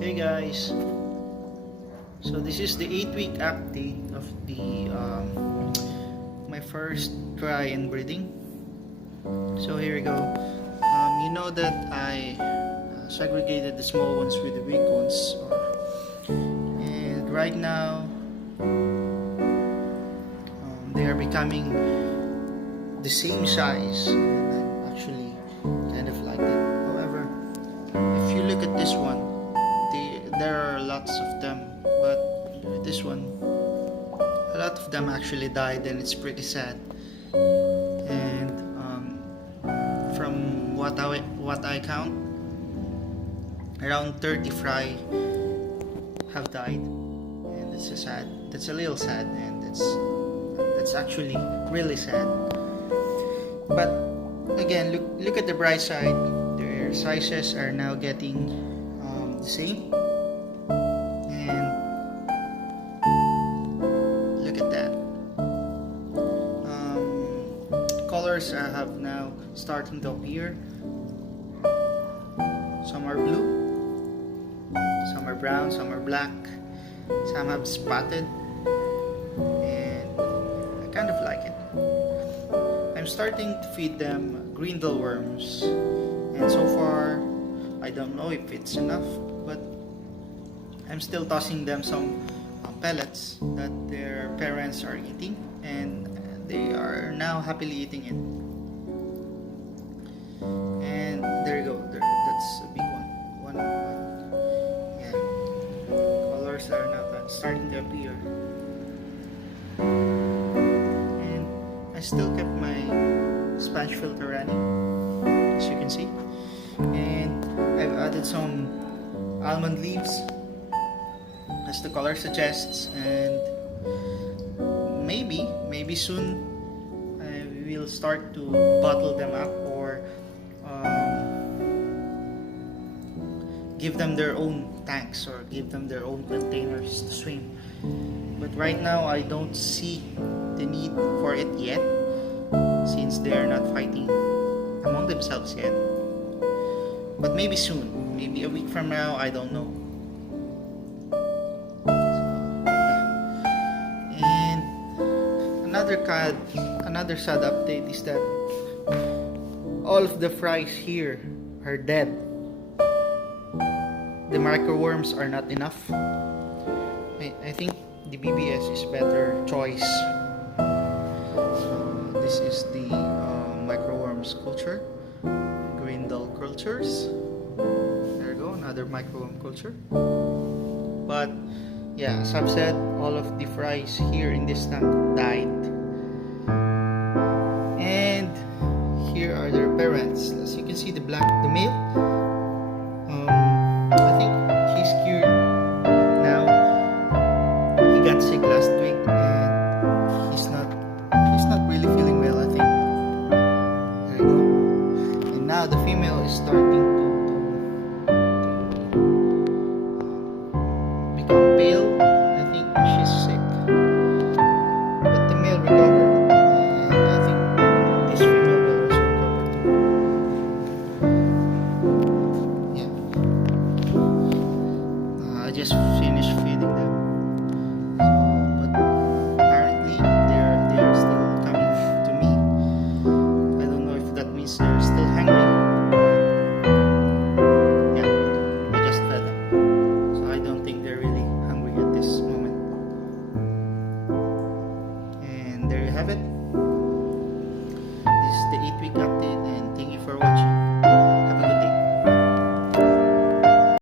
Hey guys, so this is the 8-week update of the my first try in breeding. So here we go. You know that I segregated the small ones with the big ones, and right now they are becoming the same size. And I actually kind of like it. However, if you look at this one, there are lots of them, but this one, a lot of them actually died, and it's pretty sad. And from what I count, around 30 fry have died, and it's sad. That's a little sad, and that's actually really sad. But again, look at the bright side. Their sizes are now getting the same. Colors have now starting to appear. Some are blue, some are brown, some are black, some have spotted, and I kind of like it. I'm starting to feed them grindle worms, and so far I don't know if it's enough, but I'm still tossing them some pellets that their parents are eating, and they are now happily eating it. And there you go. That's a big one. Yeah. Colors are now starting to appear. And I still kept my sponge filter running, as you can see. And I've added some almond leaves, as the color suggests, and maybe soon we will start to bottle them up, or give them their own tanks, or give them their own containers to swim. But right now I don't see the need for it yet, since they are not fighting among themselves yet. But maybe soon, maybe a week from now, I don't know. Another sad update is that all of the fries here are dead. The microworms are not enough. I think the BBS is better choice. So this is the microworms culture, grindle cultures. There you go, another microworm culture. But yeah, as I've said, all of the fries here in this tank died. And here are their parents. As you can see, the male, I think he's cured now. He got sick last week, and he's not really feeling well, I think. There you go. And now the female is starting to become pale. I think she's sick, but the male recovered, and I think this female will also recover too. Yeah. I just finished feeding them, but apparently they are still coming to me. I don't know if that means they're still hungry. Yeah, I just fed them, so I don't think they're really hungry at this moment. And there you have it. This is the 8-week update, and thank you for watching.